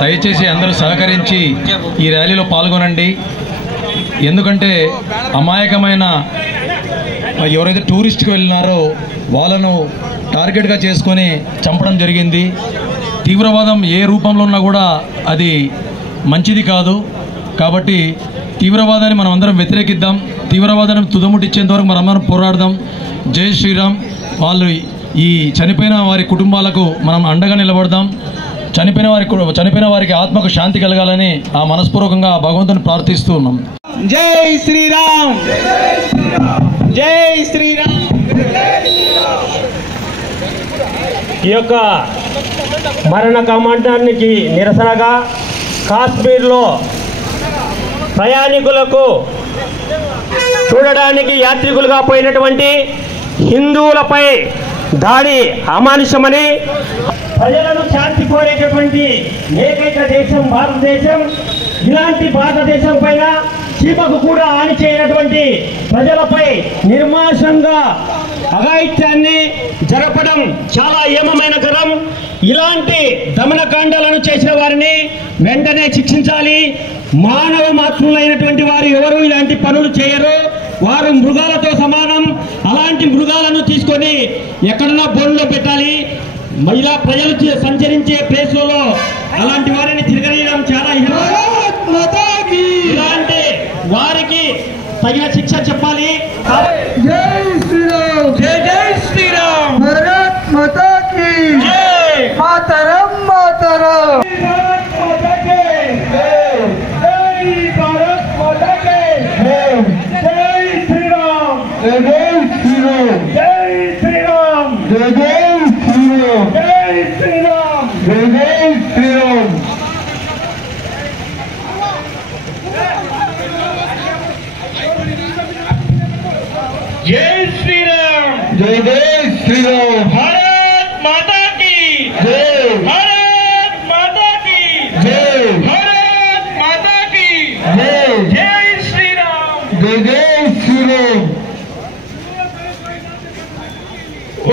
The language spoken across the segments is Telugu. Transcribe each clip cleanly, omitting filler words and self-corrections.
దయచేసి అందరూ సహకరించి ఈ ర్యాలీలో పాల్గొనండి. ఎందుకంటే అమాయకమైన ఎవరైతే టూరిస్ట్కి వెళ్ళినారో వాళ్ళను టార్గెట్గా చేసుకొని చంపడం జరిగింది. తీవ్రవాదం ఏ రూపంలో ఉన్నా కూడా అది మంచిది కాదు. కాబట్టి తీవ్రవాదాన్ని మనం అందరం వ్యతిరేకిద్దాం. తీవ్రవాదాన్ని తుదముట్టించేంత వరకు మనమందరం పోరాడదాం. జై శ్రీరామ్. వాళ్ళు ఈ చనిపోయిన వారి కుటుంబాలకు మనం అండగా నిలబడదాం. చనిపోయిన వారికి ఆత్మకు శాంతి కలగాలని ఆ మనస్పూర్వకంగా భగవంతుని ప్రార్థిస్తూ ఉన్నాం. జై శ్రీరామ్, జై శ్రీరామ్. ఈ యొక్క మరణ కామాండానికి నిరసనగా కాశ్మీర్లో ప్రయాణికులకు చూడడానికి యాత్రికులుగా పోయినటువంటి హిందువులపై దాడి అమానుషమని, ప్రజలను శాంతి కోరేటటువంటి ఏకైక దేశం భారతదేశం. ఇలాంటి భారతదేశం పైన చీమకు కూడా హాని చేయనటువంటి ప్రజలపై నిర్మాషంగా అఘాయిత్యాన్ని జరపడం చాలా ఏమమైనకరం. ఇలాంటి దమనకాండాలను చేసిన వారిని వెంటనే శిక్షించాలి. మానవ మాతృలైనటువంటి వారు ఎవరు ఇలాంటి పనులు చేయరు. వారు మృగాలతో సమానం. అలాంటి మృగాలను తీసుకొని ఎక్కడన్నా బోన్లో పెట్టాలి. ఇలా ప్రజలు సంచరించే ప్లేస్లలో అలాంటి వారిని తిరగనీయడం చాలా ఇలాంటి వారికి తగిన శిక్ష చెప్పాలి. జై శ్రీరామ్, జై జై శ్రీరామ్. భారత్ మాతా కీ జై. మాతరం మాతరం. భారత్ మాతా కీ జై. జై భారత్ మాతా కీ జై. జై శ్రీరామ్, జై శ్రీరామ్, జై శ్రీరామ్, జై శ్రీరామ్, జై శ్రీరామ్. జై శ్రీరామ్. జై శ్రీరామ్, జై శ్రీరామ్. భారత్ మాతా కీ జై. భారత్ మాతా కీ జై. భారత్ మాతా కీ జై. జై శ్రీరామ్. జై శ్రీరామ్.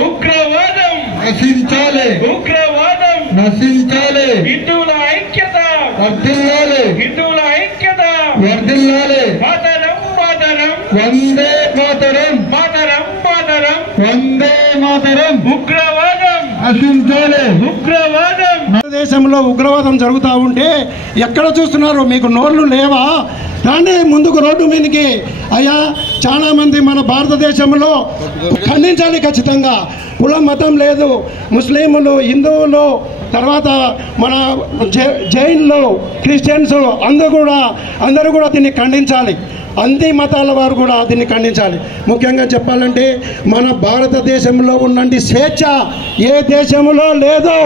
ఉగ్రవాదం నశించాలి, ఉగ్రవాదం నశించాలి, హిందువుల ఐక్యత, వర్ధిల్లాలి, హిందువుల ఐక్యత. వర్ధిల్లాలి. మాతరం మాతరం, వందే మాతరం, మాతరం మాతరం. వందే మాతరం. ఉగ్రవాదం నశించాలి. ఉగ్రవాదం. భారతదేశంలో ఉగ్రవాదం జరుగుతూ ఉంటే ఎక్కడ చూస్తున్నారు? మీకు నోళ్ళు లేవా? కానీ ముందుకు రోడ్డు మీదకి. అయ్యా, చాలామంది మన భారతదేశంలో ఖండించాలి ఖచ్చితంగా. కులం మతం లేదు. ముస్లింలు, హిందువులు, తర్వాత మన జైన్లు, క్రిస్టియన్స్ అందరూ కూడా దీన్ని ఖండించాలి. అన్ని మతాల వారు కూడా దీన్ని ఖండించాలి. ముఖ్యంగా చెప్పాలంటే మన భారతదేశంలో ఉన్నంటి స్వేచ్ఛ ఏ దేశంలో లేదు.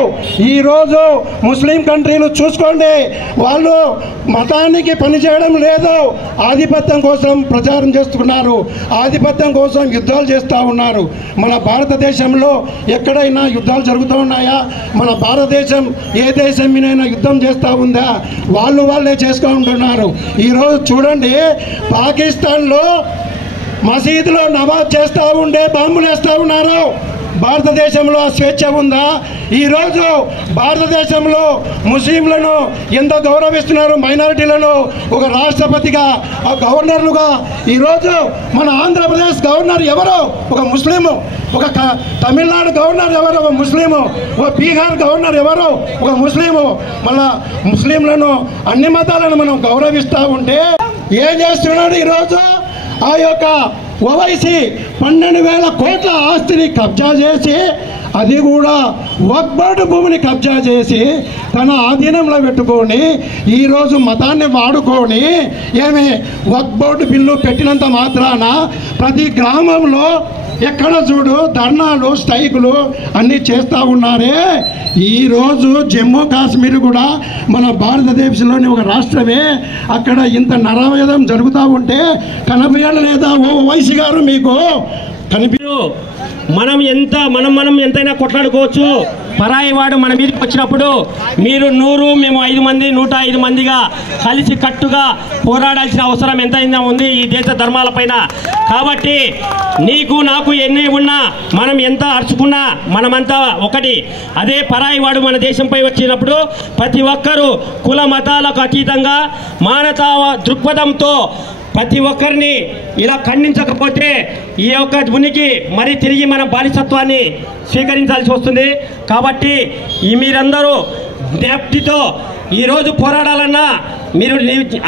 ఈరోజు ముస్లిం కంట్రీలు చూసుకోండి, వాళ్ళు మతానికి పనిచేయడం లేదు. ఆధిపత్యం కోసం ప్రచారం చేస్తున్నారు, ఆధిపత్యం కోసం యుద్ధాలు చేస్తూ ఉన్నారు. మన భారతదేశంలో ఎక్కడైనా యుద్ధాలు జరుగుతూ ఉన్నాయా? మన భారతదేశం ఏ దేశం మీదైనా యుద్ధం చేస్తూ ఉందా? వాళ్ళే చేసుకుంటున్నారు. ఈరోజు చూడండి, పాకిస్తాన్లో మసీదులో నమాజ్ చేస్తూ ఉండే బాంబులు వేస్తూ ఉన్నారు. భారతదేశంలో స్వేచ్ఛ ఉందా? ఈరోజు భారతదేశంలో ముస్లింలను ఎంతో గౌరవిస్తున్నారు, మైనారిటీలను ఒక రాష్ట్రపతిగా, ఆ గవర్నర్లుగా. ఈరోజు మన ఆంధ్రప్రదేశ్ గవర్నర్ ఎవరు? ఒక ముస్లిము. ఒక తమిళనాడు గవర్నర్ ఎవరు? ఒక ముస్లిము. ఒక బీహార్ గవర్నర్ ఎవరు? ఒక ముస్లిము. మళ్ళా ముస్లింలను, అన్ని మతాలను మనం గౌరవిస్తూ ఉంటే ఏం చేస్తున్నాడు ఈరోజు? ఆ యొక్క ఓవైసీ 12,000 కోట్ల ఆస్తిని కబ్జా చేసి, అది కూడా వక్ఫ్ బోర్డు భూమిని కబ్జా చేసి తన ఆధీనంలో పెట్టుకొని ఈరోజు మతాన్ని వాడుకొని ఏమి వక్ఫ్ బోర్డు బిల్లు పెట్టినంత మాత్రాన ప్రతి గ్రామంలో ఎక్కడ చూడు ధర్నాలు, స్ట్రైకులు అన్నీ చేస్తూ ఉన్నారే. ఈరోజు జమ్మూ కాశ్మీర్ కూడా మన భారతదేశంలోని ఒక రాష్ట్రమే. అక్కడ ఇంత నరవేదం జరుగుతూ ఉంటే కనిపించడం లేదా? ఓ వైసీ గారు మీకు మనం ఎంతైనా కొట్లాడుకోవచ్చు. పరాయి వాడు మన మీదకి వచ్చినప్పుడు మీరు 100 మేము 5 మంది 105 మందిగా కలిసి కట్టుగా పోరాడాల్సిన అవసరం ఎంతైనా ఉంది ఈ దేశ ధర్మాలపైన. కాబట్టి నీకు నాకు ఎన్ని ఉన్నా మనం ఎంత అరుచుకున్నా మనమంతా ఒకటి. అదే పరాయి వాడు మన దేశంపై వచ్చినప్పుడు ప్రతి ఒక్కరూ కుల మతాలకు అతీతంగా మానవతా దృక్పథంతో ప్రతి ఒక్కరిని ఇలా ఖండించకపోతే ఈ యొక్క ఉనికి మరి తిరిగి మన బానిసత్వాన్ని స్వీకరించాల్సి వస్తుంది. కాబట్టి మీరందరూ జ్ఞప్తితో ఈరోజు పోరాడాలన్నా మీరు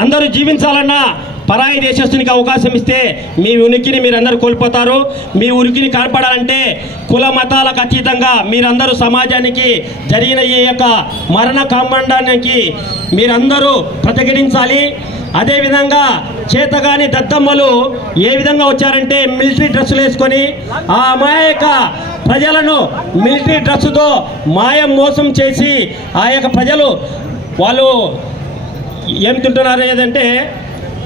అందరూ జీవించాలన్నా పరాయి దేశస్తునికి అవకాశం ఇస్తే మీ ఉనికిని మీరందరూ కోల్పోతారు. మీ ఉనికిని కాపాడాలంటే కుల మతాలకు అతీతంగా మీరందరూ సమాజానికి జరిగిన ఈ యొక్క మరణ కాండండానికి మీరందరూ ప్రతిఘటించాలి. అదేవిధంగా చేతగాని దద్దమ్మలు ఏ విధంగా వచ్చారంటే మిలిటరీ డ్రెస్సులు వేసుకొని ఆ అమాయక ప్రజలను మిలిటరీ డ్రెస్సుతో మోసం చేసి ఆ యొక్క ప్రజలు వాళ్ళు ఏం తింటున్నారు ఏదంటే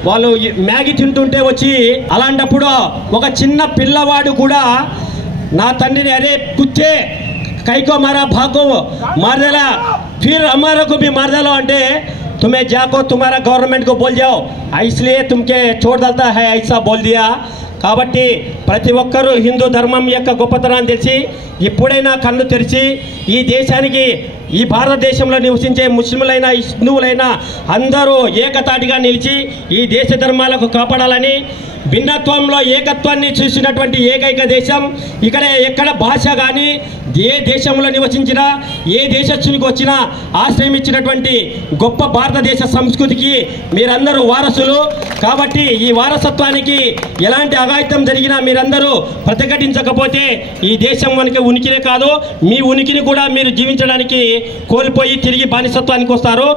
వాళ్ళు మ్యాగీ తింటుంటే వచ్చి అలాంటప్పుడు ఒక చిన్న పిల్లవాడు కూడా నా తండ్రిని అరే కుత్తే కైకో మారా భాగో మారదేలా ఫిర్ हमारा को भी मार डालो అంటే तुम्हें जाको तुम्हारा गवर्नमेंट को बोल जाओ इसलिए तुमके छोड़ डालता है ऐसा बोल दिया. కాబట్టి ప్రతి ఒక్కరూ హిందూ ధర్మం యొక్క గొప్పతనాన్ని తెలిసి ఇప్పుడైనా కన్ను తెరిచి ఈ దేశానికి ఈ భారతదేశంలో నివసించే ముస్లింలైనా హిందువులైనా అందరూ ఏకతాటిగా నిలిచి ఈ దేశ ధర్మాలకు కాపాడాలని భిన్నత్వంలో ఏకత్వాన్ని చూసినటువంటి ఏకైక దేశం ఇక్కడ ఎక్కడ భాష కానీ ఏ దేశంలో నివసించినా ఏ దేశస్తునికి వచ్చినా ఆశ్రయం ఇచ్చినటువంటి గొప్ప భారతదేశ సంస్కృతికి మీరందరూ వారసులు. కాబట్టి ఈ వారసత్వానికి ఎలాంటి అఘాయిత్యం జరిగినా మీరందరూ ప్రతిఘటించకపోతే ఈ దేశం మనకి ఉనికినే కాదు మీ ఉనికిని కూడా మీరు జీవించడానికి కోల్పోయి తిరిగి బానిసత్వానికి వస్తారు.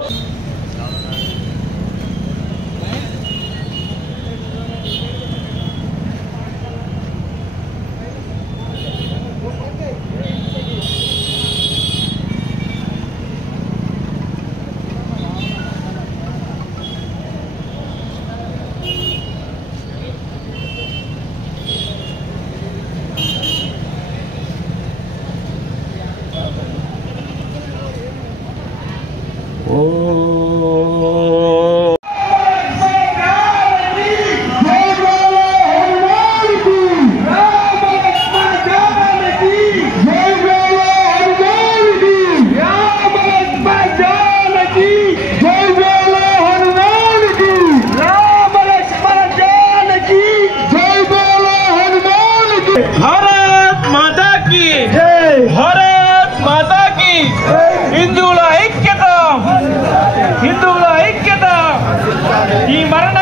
హిందువుల ఐక్యత ఈ మరణ